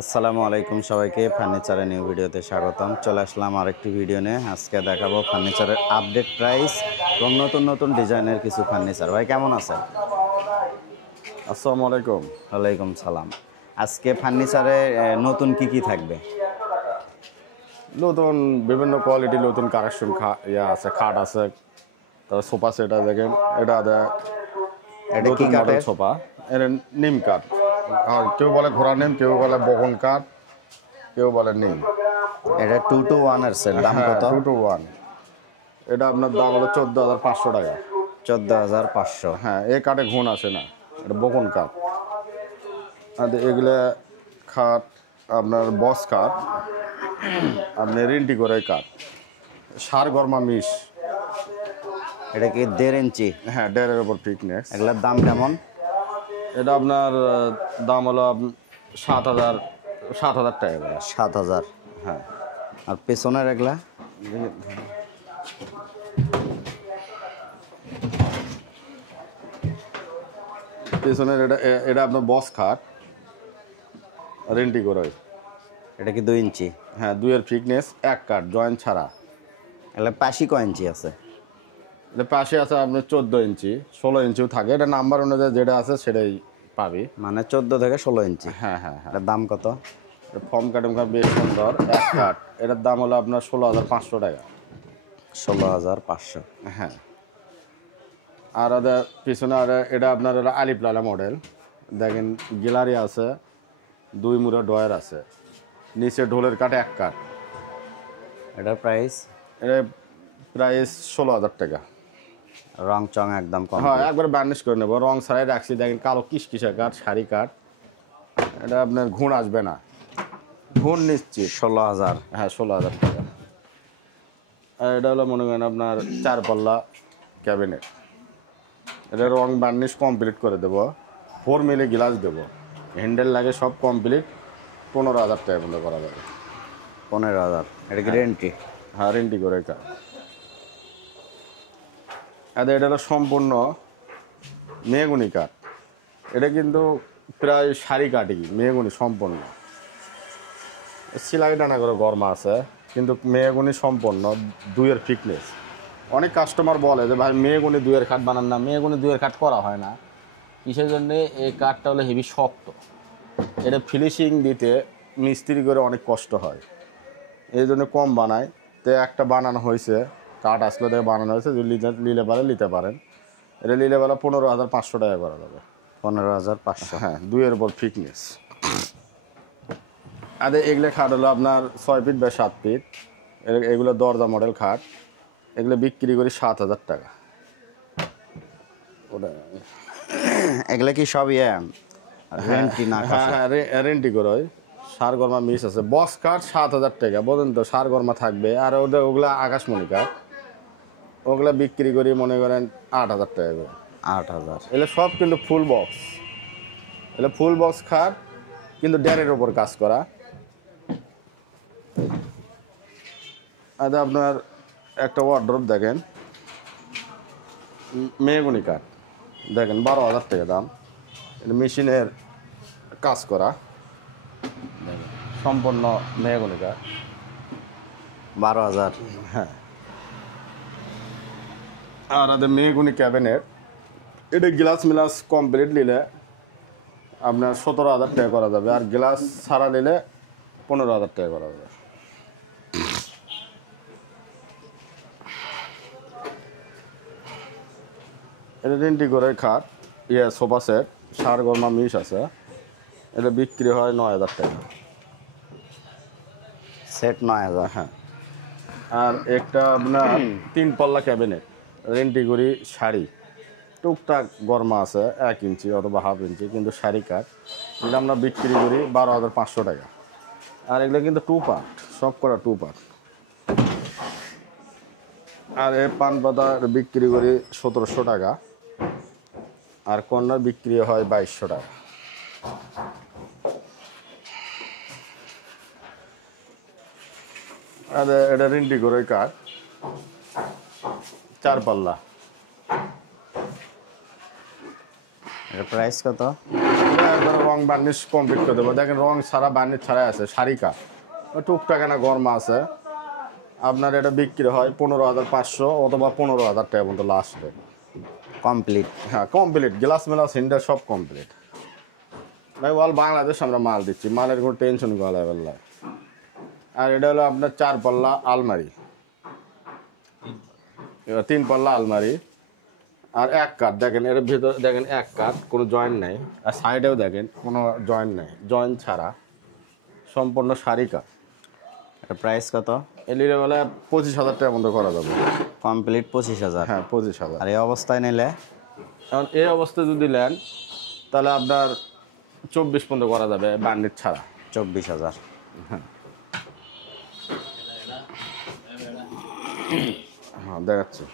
আসসালামু আলাইকুম সবাইকে ফার্নিচারের নিউ ভিডিওতে স্বাগতম। চলে আসলাম আরেকটি ভিডিও নিয়ে। আজকে দেখাবো ফার্নিচারের আপডেট প্রাইস এবং নতুন নতুন ডিজাইনের কিছু ফার্নিচার। ভাই কেমন আছেন? আসসালামু আলাইকুম। ওয়ালাইকুম সালাম। আজকে ফার্নিচারে নতুন কি থাকবে? নতুন বিভিন্ন কোয়ালিটি নতুন কালেকশন আছে, খাট আছে, তারপর সোফা সেট আছে। দেখেন এটা এটা কি নতুন মডেল কাঠের? সোফা, এটা নিম কাঠ। আর কেউ বলে ঘোড়া নিম, কেউ বলে বগন কাঠ, কেউ বলে নিম। এটা 2-to-1 এর সেট, দাম হ্যাঁ, কত? 2-to-1। এটা আপনার দাম হলো 14,500 টাকা। 14,500। হ্যাঁ, এই কাঠে ঘুণ আসে না, এটা বগন কাঠ। আর এগুলা খাট আপনার বস কাঠ, আপনি রেন্টি করে কাঠ, সার গরমা মিশ। এটা কি 1.5 ইঞ্চি? হ্যাঁ, 1.5-এর উপর ফিটনেস। এগুলোর দাম কেমন? এটা আপনার দাম হলো 7,000 টাকা করে। 7,000। হ্যাঁ, আর পেছনের এগুলা? পেছনের এটা এটা আপনার বস খাট, রেন্টি করে। এটা কি 2 ইঞ্চি? হ্যাঁ, 2-এর ফিটনেস, এক কাঠ জয়েন্ট ছাড়া। এগুলা পাশি কয় ইঞ্চি আছে? এটা পাশে আছে আপনার 14 ইঞ্চি, 16 ইঞ্চিও থাকে। এটা নাম্বার অনুযায়ী যেটা আছে সেটাই পাবি। মানে 14 থেকে 16 ইঞ্চি। হ্যাঁ হ্যাঁ হ্যাঁ, এটার দাম কত? ফর্ম কাট বেশ সুন্দর, এক কাঠ। এটার দাম হলো আপনার 16,500 টাকা। 16,500। হ্যাঁ, আর ওদের পিছনে আর এটা আপনার হলো আলিপ্লালা মডেল। দেখেন গ্যালারি আছে, 2 মুড়া ডয়ার আছে, নিচে ঢোলের কাঠ, এক কাঠ। এটার প্রাইস? এটা প্রাইস 16,000 টাকা। রং চং একদম কম? হ্যাঁ, একবার বার্নিশ করে নেবো, রং ছাড়াই রাখছি। দেখেন কালো কিসকিসা কাঠ, শাড়ি কাঠ। এটা আপনার ঘুণ আসবে না, ঘুণ নিশ্চিত। 16,000। হ্যাঁ, 16,000 টাকা। আর এটা হলো মনে করেন আপনার 4 পাল্লা ক্যাবিনেট। এটা রং বার্নিশ কমপ্লিট করে দেবো, 4 মিলি গ্লাস দেবো, হ্যান্ডেল লাগে সব কমপ্লিট। 15,000 টাকা বন্ধ করা যাবে। 15,000। এটা কি রেন্টি? হ্যাঁ, রেন্টি করে কাঠ। আর এটা হলো সম্পূর্ণ মেহগুনি কাঠ। এটা কিন্তু প্রায় শাড়ি কাঠই, মেহগুনি সম্পূর্ণ। সিলাই টানা করে গরমা আছে, কিন্তু মেহগুনি সম্পূর্ণ, 2-এর ফিটনেস। অনেক কাস্টমার বলে যে ভাই মেহগুনি 2-এর কাঠ বানান না। মেহগুনি 2-এর কাঠ করা হয় না, কিসের জন্যে? এই কাঠটা হলো হেভি শক্ত, এটা ফিনিশিং দিতে মিস্ত্রি করে অনেক কষ্ট হয়, এই জন্য কম বানায়। তো একটা বানানো হয়েছে, কাঠ আসলে থেকে বানানো হয়েছে। যদি নিতে পারেন। এটা নিলে বেলা 15,500 টাকা করা যাবে। 15,500। হ্যাঁ, 2-এর উপর ফিটনেস। আর এগুলো খাট হলো আপনার 6 ফিট বা 7 ফিট। এগুলো দরজা মডেল খাট। এগুলো বিক্রি করি 7,000 টাকা। ওটা এগুলা কি সব রেন্টি না? হ্যাঁ হ্যাঁ, রেন্টি করে হয়। সার গরমা মিস আছে, বক্স কাঠ 7,000 টাকা। বলেন তো, সার গরমা থাকবে। আর ওগুলা আকাশমণি কাঠ, ওগুলা বিক্রি করি মনে করেন 8,000 টাকা করে। 8,000। এগুলো সব কিন্তু ফুল বক্স, এগুলো ফুল বক্স খাট, কিন্তু 1.5-এর ওপর কাজ করা। আর আপনার একটা ওয়ার্ড্রোব দেখেন, মেহগুনি কাঠ, দেখেন 12,000 টাকা দাম। এটা মেশিনের কাজ করা, দেখেন সম্পূর্ণ মেহগুনি কাঠ। 12,000। হ্যাঁ, আর মেহগুনি ক্যাবিনেট, এটা গ্লাস মিলাস কমপ্লিট নিলে আপনার 17,000 টাকা করা যাবে। আর গ্লাস ছাড়া নিলে 15,000 টাকা করা যাবে। এটা রেন্টি করে খাট, সোফা সেট, সার গরমা মিশ আছে। এটা বিক্রি হয় 9,000 টাকা। সেট 9,000। হ্যাঁ, আর একটা আপনার 3 পাল্লা ক্যাবিনেট, রেন্টি করি শাড়ি। টুকটাক গরমা আছে 1 ইঞ্চি অথবা 1/2 ইঞ্চি, কিন্তু শাড়ি কাঠ। এটা আমরা বিক্রি করি 12,500 টাকা। আর এগুলো কিন্তু 2 পার্ট, সব করা 2 পার্ট। আর এই পান পাতা বিক্রি করি 1,700 টাকা। আর কর্নার বিক্রি হয় 2,200 টাকা। আর এটা রেন্টি করে কাঠ, 4 পাল্লা। এর প্রাইস কত? আপনার রং বার্নিশ কমপ্লিট করে দেবো। দেখেন রং ছাড়া বার্নিশ ছাড়াই আছে, সারিকা টুকটাক না গরমা আছে। আপনার এটা বিক্রি হয় 15,500 অথবা 15,000 টাকা পর্যন্ত লাস্টে। কমপ্লিট। হ্যাঁ কমপ্লিট, গ্লাস মেলাস হিন্ডার সব কমপ্লিট ভাই। অল বাংলাদেশ আমরা মাল দিচ্ছি, মালের কোনো টেনশন করা যাবে না। আর এটা হলো আপনার 4 পাল্লা আলমারি, 3 পাল্লা আলমারি আর এক কাঠ। দেখেন এর ভিতরে দেখেন এক কাঠ, কোনো জয়েন্ট নেই। আর সাইডেও দেখেন কোনো জয়েন্ট নেই, জয়েন্ট ছাড়া সম্পূর্ণ সারিকা। এটা প্রাইস কত? এলির বেলা 25,000 টাকা মতো করা যাবে। কমপ্লিট 25,000। হ্যাঁ 25,000। আর এই অবস্থায় নিলে? এখন এই অবস্থায় যদি নেন তাহলে আপনার 24 পর্যন্ত করা যাবে বার্নিশ ছাড়া। 24,000। হ্যাঁ দেখাচ্ছি।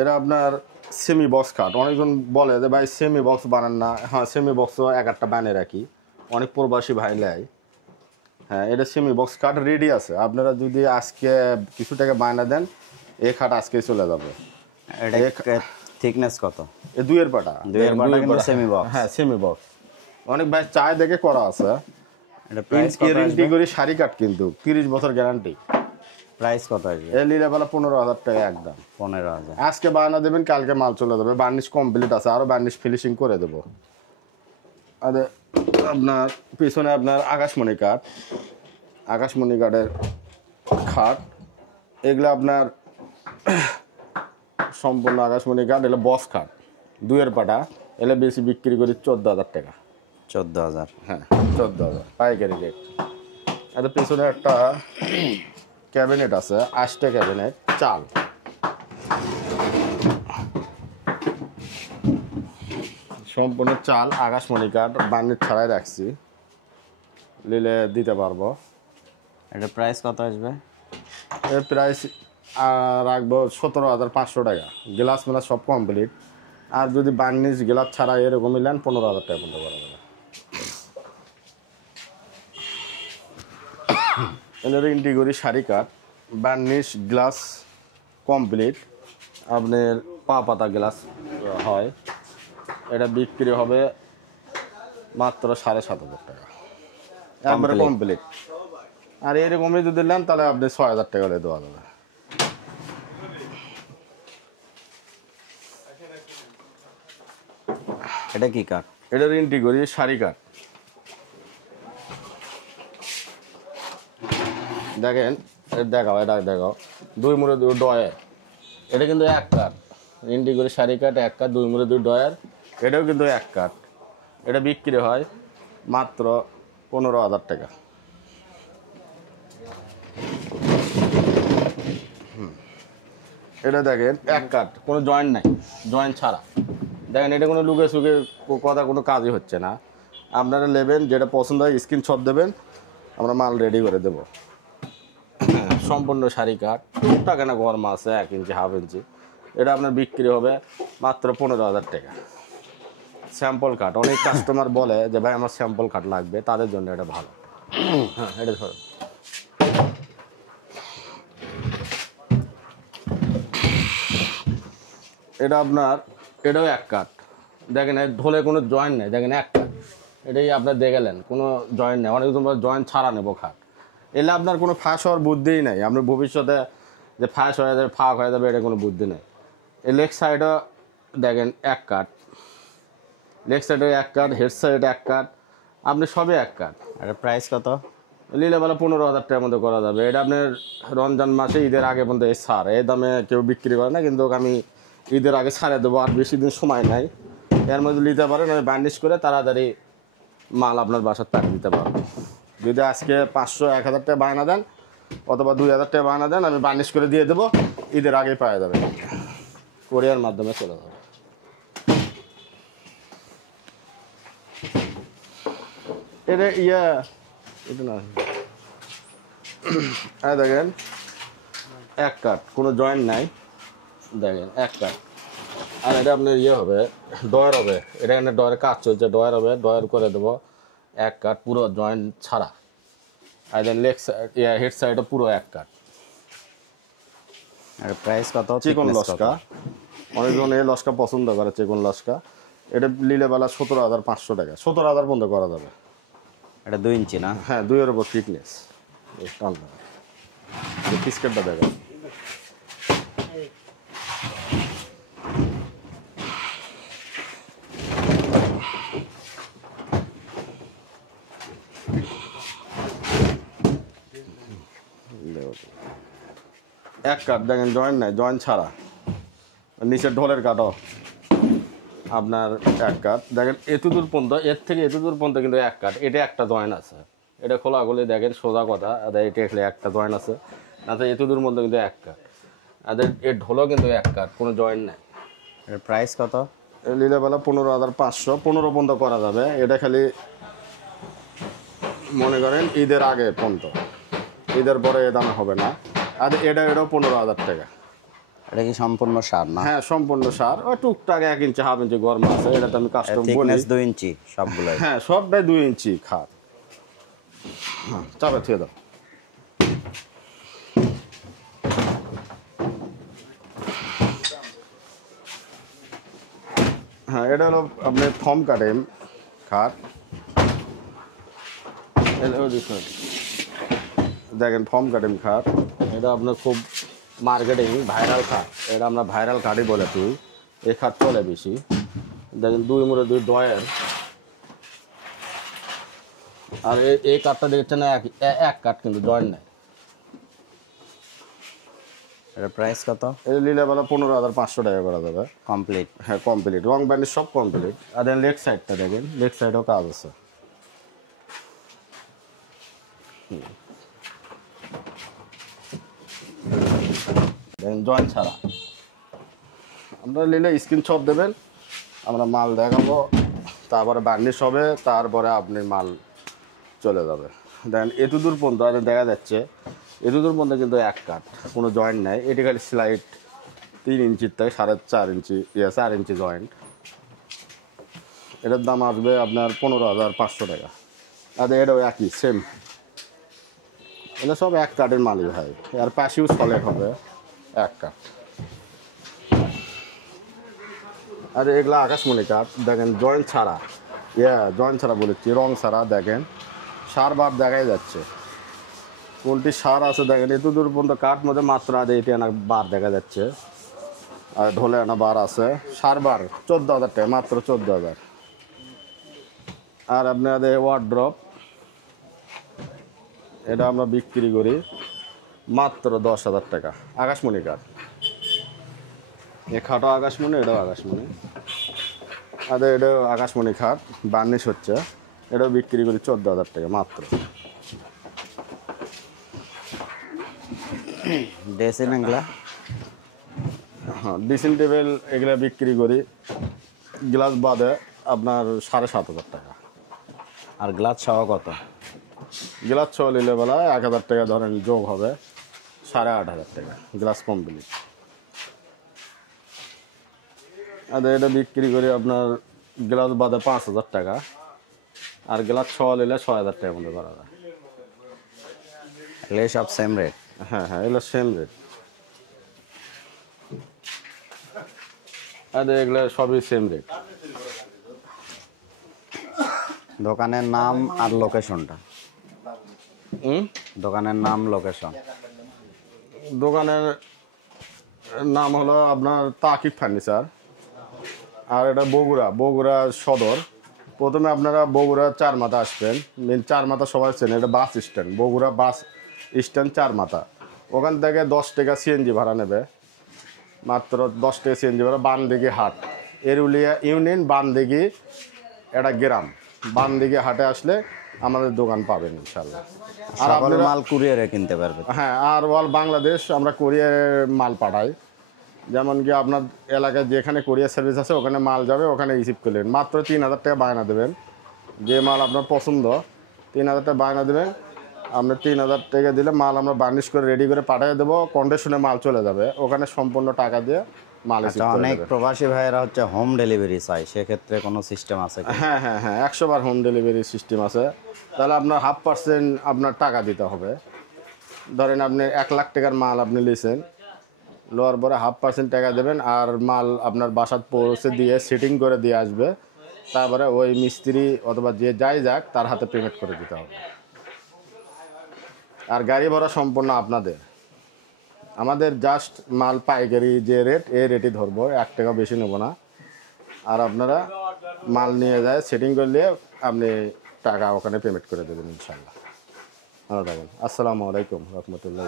এটা আপনার সেমি বক্স কাঠ। অনেকজন বলে যে ভাই সেমি বক্স বানান না। হ্যাঁ সেমি বক্সও এক একটা বানিয়ে রাখি, অনেক প্রবাসী ভাই নেয়। হ্যাঁ এটা সেমি বক্স কাঠ রেডি আছে। আপনারা যদি আজকে কিছু টাকা বায়না দেন এই খাট আজকেই চলে যাবে। এটা থিকনেস কত? এই দুইয়ের পাটা, দুইয়ের পাটা কিন্তু সেমি বক্স। হ্যাঁ সেমি বক্স। অনেক ভাই চায় দেখে করা আছে। এটা প্রাইস কত গ্যারান্টি আসবে? করি শাড়ি কাঠ কিন্তু 30 বছর গ্যারান্টি। প্রাইস কত আসবে? এই লিলেবেলা 15,000 টাকা একদম। 15,000। আজকে বায়না দেবেন কালকে মাল চলে যাবে। বার্নিশ কমপ্লিট আছে, আরো বার্নিশ ফিনিশিং করে দেবো। আর আপনার পিছনে আপনার আকাশমণি কাঠ, আকাশমণি কাঠের খাট। এগুলো আপনার সম্পূর্ণ আকাশমণি কাঠ। এগুলো বক্স খাট, দুইয়ের পাটা। এগুলো বেশি বিক্রি করি 14,000 টাকা। 14,000। হ্যাঁ 14,000 পাইকারি রেট। এদের পিছনে একটা ক্যাবিনেট আছে, 8টা ক্যাবিনেট, চাল। সম্পূর্ণ চাল, আকাশমণি কাঠ, বার্নিশ ছাড়াই রাখছি, নিলে দিতে পারবো। এটা প্রাইস কত আসবে? এর প্রাইস রাখবো 17,500 টাকা। গ্লাস মেলা সব কমপ্লিট। আর যদি বার্নিশ গ্লাস ছাড়া এরকমই নেন 15,000 টাকা পর্যন্ত করা যাবে। এদের ইন্টিগরি শাড়ি কাঠ, বার্নিশ গ্লাস কমপ্লিট। আপনার পা পাতা গ্লাস হয়। এটা বিক্রি হবে মাত্র 7,500 টাকা, একবারে কমপ্লিট। আর এরকমই যদি নেন তাহলে আপনি 6,000 টাকা হলে দেওয়া যাবে। এটা কি কাঠ? এটার ইন্টিগরি শাড়ি কাঠ। দেখেন দেখাও, এটা দেখাও, 2 মুড়ে 2 ডয়ের। এটা কিন্তু এক কাঠ। ইন্টিগরি শাড়ি কাঠ এক কাঠ, 2 মুড়ে 2 ডয়ের। এটাও কিন্তু এক কাঠ। এটা বিক্রি হয় মাত্র 15,000 টাকা। এটা দেখেন এক কাঠ, কোনো জয়েন্ট নাই, জয়েন্ট ছাড়া। দেখেন এটা কোনো লুকে সুকে কথা কোনো কাজই হচ্ছে না। আপনারা নেবেন, যেটা পছন্দ হয় স্ক্রিনশট দেবেন, আমরা মাল রেডি করে দেবো। সম্পূর্ণ শাড়ি কাঠ, টাকা না গরমা আছে 1 ইঞ্চি 1/2 ইঞ্চি। এটা আপনার বিক্রি হবে মাত্র 15,000 টাকা। স্যাম্পল কাঠ। অনেক কাস্টমার বলে যে ভাই আমার স্যাম্পল কাঠ লাগবে, তাদের জন্য এটা ভালো। হ্যাঁ এটা ধরো, এটা আপনার এটাও এক কাঠ। দেখেন ঢোলে কোনো জয়েন্ট নেই, দেখেন এক কাঠ। এটাই আপনার দেখলেন কোনো জয়েন্ট নেই। অনেক জয়েন্ট ছাড়া নেবো খাট। এলে আপনার কোনো ফাঁস হওয়ার বুদ্ধিই নেই। আপনার ভবিষ্যতে যে ফাঁস হয়ে যাবে, ফাঁক হয়ে যাবে, এটা কোনো বুদ্ধি নেই। এই লেগ সাইডও দেখেন এক কাঠ, লেগ সাইডে এক কাঠ, হেড সাইড এক কাঠ, আপনি সবই এক কাঠ। আর প্রাইস কত? লীলাবেলা 15,000 টাকার মধ্যে করা যাবে। এটা আপনার রমজান মাসে ঈদের আগে পর্যন্ত এই সার, এই দামে কেউ বিক্রি করে না, কিন্তু আমি ঈদের আগে ছাড়ে দেবো। আর বেশি দিন সময় নাই, এর মধ্যে নিতে পারেন। আমি বার্নিশ করে তাড়াতাড়ি মাল আপনার বাসার টাকা দিতে পারবো। যদি আজকে 500 1,000 টাকা বায়না দেন অথবা 2,000 টাকা বায়না দেন, আমি বার্নিশ করে দিয়ে দেবো। ঈদের আগেই পাওয়া যাবে, কোরিয়ার মাধ্যমে চলে যাবে। এটা এটা না দেখেন এক কাঠ, কোনো জয়েন্ট নাই, দেখেন এক কাঠ। আর এটা আপনার হবে ডয়ার হবে। এটা এখানে ডয়ারের কাজ চলছে, ডয়ার হবে, ডয়ার করে দেবো এক কাঠ পুরো জয়েন্ট ছাড়া। আর দেন লেগ সাইড হেড সাইডও পুরো এক কাঠ। আর প্রাইস কত? চিকন লস্কা, অনেকজন এই লস্কা পছন্দ করে, চিকন লস্কা। এটা নিলে বেলা 17,500 টাকা, 17,000 পর্যন্ত করা যাবে। এটা 2 ইঞ্চি না? হ্যাঁ, 2-এর উপর ফিটনেস। পিসকেটটা দেখেন, এক কাঠ দেখেন, জয়েন্ট নাই, জয়েন্ট ছাড়া, নিচের ঢোলের কাঠও আপনার এক কাঠ দেখেন, এতদূর পর্যন্ত, এর থেকে এতদূর পর্যন্ত কিন্তু এক কাঠ। এটা একটা জয়েন্ট আছে, এটা খোলা খুলে দেখেন, সোজা কথা, এটা এখানে একটা জয়েন্ট আছে, না তো এতদূর মধ্যে কিন্তু এক কাঠ। এর ঢোলও কিন্তু এক কাঠ, কোনো জয়েন্ট নাই। এর প্রাইস কত? লীলাবেলা 15,500, 15 পর্যন্ত করা যাবে। এটা খালি মনে করেন ঈদের আগে পর্যন্ত, ঈদের পরে এ দামে হবে না। আর এটাও 15,000 টাকা। এটা কি সম্পূর্ণ সার না? হ্যাঁ, সম্পূর্ণ সার, ওই টুকটাক 1 ইঞ্চি 1/2 ইঞ্চি গরম আছে, এটা তো আমি কাস্টম বলি। থিকনেস 2 ইঞ্চি সবগুলাই? হ্যাঁ, সবটাই 2 ইঞ্চি খাট। হ্যাঁ, চাপে থুয়ে দাও। হ্যাঁ, এটা হলো আপনার ফর্ম কাটেন খাট। দেখেন, ফর্ম কাটেন খাট, এটা আপনার খুব মার্কেটিং ভাইরাল খাট। এটা আমরা ভাইরাল খাটই বলে তুই, এই খাট চলে বেশি। দেখেন 2 মুড়ে 2 ডয়ের। আর এই কাঠটা দেখছেন এক কাঠ, কিন্তু জয়েন্ট নেই। এর প্রাইস কত? এই লীলাবেলা 15,500 টাকা করা যাবে কমপ্লিট? হ্যাঁ, কমপ্লিট, রং ব্যান্ডের সব কমপ্লিট। আর দেন লেগ সাইডটা দেখেন, লেগ সাইডেও কাজ আছে। দেখেন, জয়েন্ট ছাড়া। আপনারা নিলে স্ক্রিনশট দেবেন, আমরা মাল দেখাবো, তারপরে বার্নিশ হবে, তারপরে আপনি মাল চলে যাবে। দেখেন, এতদূর পর্যন্ত আর দেখা যাচ্ছে, এতদূর পর্যন্ত কিন্তু এক কাঠ, কোনো জয়েন্ট নাই। এটি খালি স্লাইড 3 ইঞ্চির থেকে 4.5 ইঞ্চি, 4 ইঞ্চি জয়েন্ট। এটার দাম আসবে আপনার 15,500 টাকা। আর এটাও একই সেম, এটা সব এক কাঠের মালই হয়। আর পাশেও সলিড হবে এক কাঠ। আর এগুলা আকাশমণি কাঠ, দেখেন জয়েন্ট ছাড়া, জয়েন্ট ছাড়া বলেছি, রং ছাড়া। দেখেন, সার বার দেখাই যাচ্ছে, কোনটি সার আছে দেখেন। এত দূর পর্যন্ত কাঠ মধ্যে মাত্র এটি আনা বার দেখা যাচ্ছে, আর ঢোলে আনা বার আছে। সার বার 14,000 টাকা, মাত্র 14,000। আর আপনাদের ওয়ার্ড্রপ, এটা আমরা বিক্রি করি মাত্র 10,000 টাকা। আকাশমণি কাঠ, এ খাটও আকাশমণি, এটাও আকাশমণি। আর এটাও আকাশমণি খাট, বার্নিশ হচ্ছে, এটাও বিক্রি করি 14,000 টাকা মাত্র। ড্রেসিং এগুলা? হ্যাঁ, ড্রেসিং টেবিল এগুলো বিক্রি করি গ্লাস বাদে আপনার 7,500 টাকা। আর গ্লাস সহ কত? গ্লাস ছ নিলে বেলা 1,000 টাকা ধরেন যোগ হবে, 8,500 টাকা গ্লাস কমপ্লিট। আর এটা বিক্রি করি আপনার গ্লাস বাদে 5,000 টাকা। আর গ্লাস ছ নিলে 6,000 টাকার মধ্যে করা যায়। এগুলো সব সেম রেট? হ্যাঁ হ্যাঁ, এগুলো সেম রেট। আর এগুলো সবই সেম রেট। দোকানের নাম আর লোকেশনটা? দোকানের নাম, লোকেশন? দোকানের নাম হলো আপনার তাকিব ফার্নিচার, আর এটা বগুড়া সদর। প্রথমে আপনারা বগুড়া 4 মাথা আসবেন, মেন 4 মাথা সবাই চেনে, এটা bus stand, Bogura bus stand 4 মাথা। ওখান থেকে 10 টাকা সিএনজি ভাড়া নেবে, মাত্র 10 টাকা সিএনজি ভাড়া। বানদিঘি হাট, এরুলিয়া ইউনিয়ন বানদিঘি, এটা গ্রাম। বানদিঘি হাটে আসলে আমাদের দোকান পাবেন ইনশাল্লাহ। আর সকল আপনারা মাল কুরিয়ারে কিনতে পারবেন? হ্যাঁ, আর অল বাংলাদেশ আমরা কুরিয়ারে মাল পাঠাই। যেমন কি আপনার এলাকায় যেখানে কুরিয়ার সার্ভিস আছে ওখানে মাল যাবে, ওখানে রিসিভ করলেন, মাত্র 3,000 টাকা বায়না দেবেন। যে মাল আপনার পছন্দ 3,000 টাকা বায়না দেবেন। আমরা 3,000 টাকা দিলে মাল আমরা বার্নিশ করে রেডি করে পাঠিয়ে দেবো, কন্ডিশনে মাল চলে যাবে, ওখানে সম্পূর্ণ টাকা দিয়ে মাল রিসিভ করে অনেক দেবেন। প্রবাসী ভাইয়েরা হচ্ছে হোম ডেলিভারি চাই, সেক্ষেত্রে কোনো সিস্টেম আছে কি? হ্যাঁ হ্যাঁ হ্যাঁ, 100 বার হোম ডেলিভারি সিস্টেম আছে। তাহলে আপনার 0.5% আপনার টাকা দিতে হবে। ধরেন আপনি 1 লাখ টাকার মাল আপনি নিয়েছেন, লওয়ার পরে 0.5% টাকা দেবেন, আর মাল আপনার বাসাত পৌঁছে দিয়ে সেটিং করে দিয়ে আসবে। তারপরে ওই মিস্ত্রি অথবা যে যাই যাক তার হাতে পেমেন্ট করে দিতে হবে। আর গাড়ি ভাড়া সম্পূর্ণ আপনাদের। আমাদের জাস্ট মাল পাইকারি যে রেট, এই রেটই ধরবো, 1 টাকা বেশি নেব না। আর আপনারা মাল নিয়ে যায় সেটিং করলে আপনি টাকা ওখানে পেমেন্ট করে দেবেন ইনশাল্লাহ। ভালো থাকবেন। আসসালামু আলাইকুম রহমতুল্লাহ।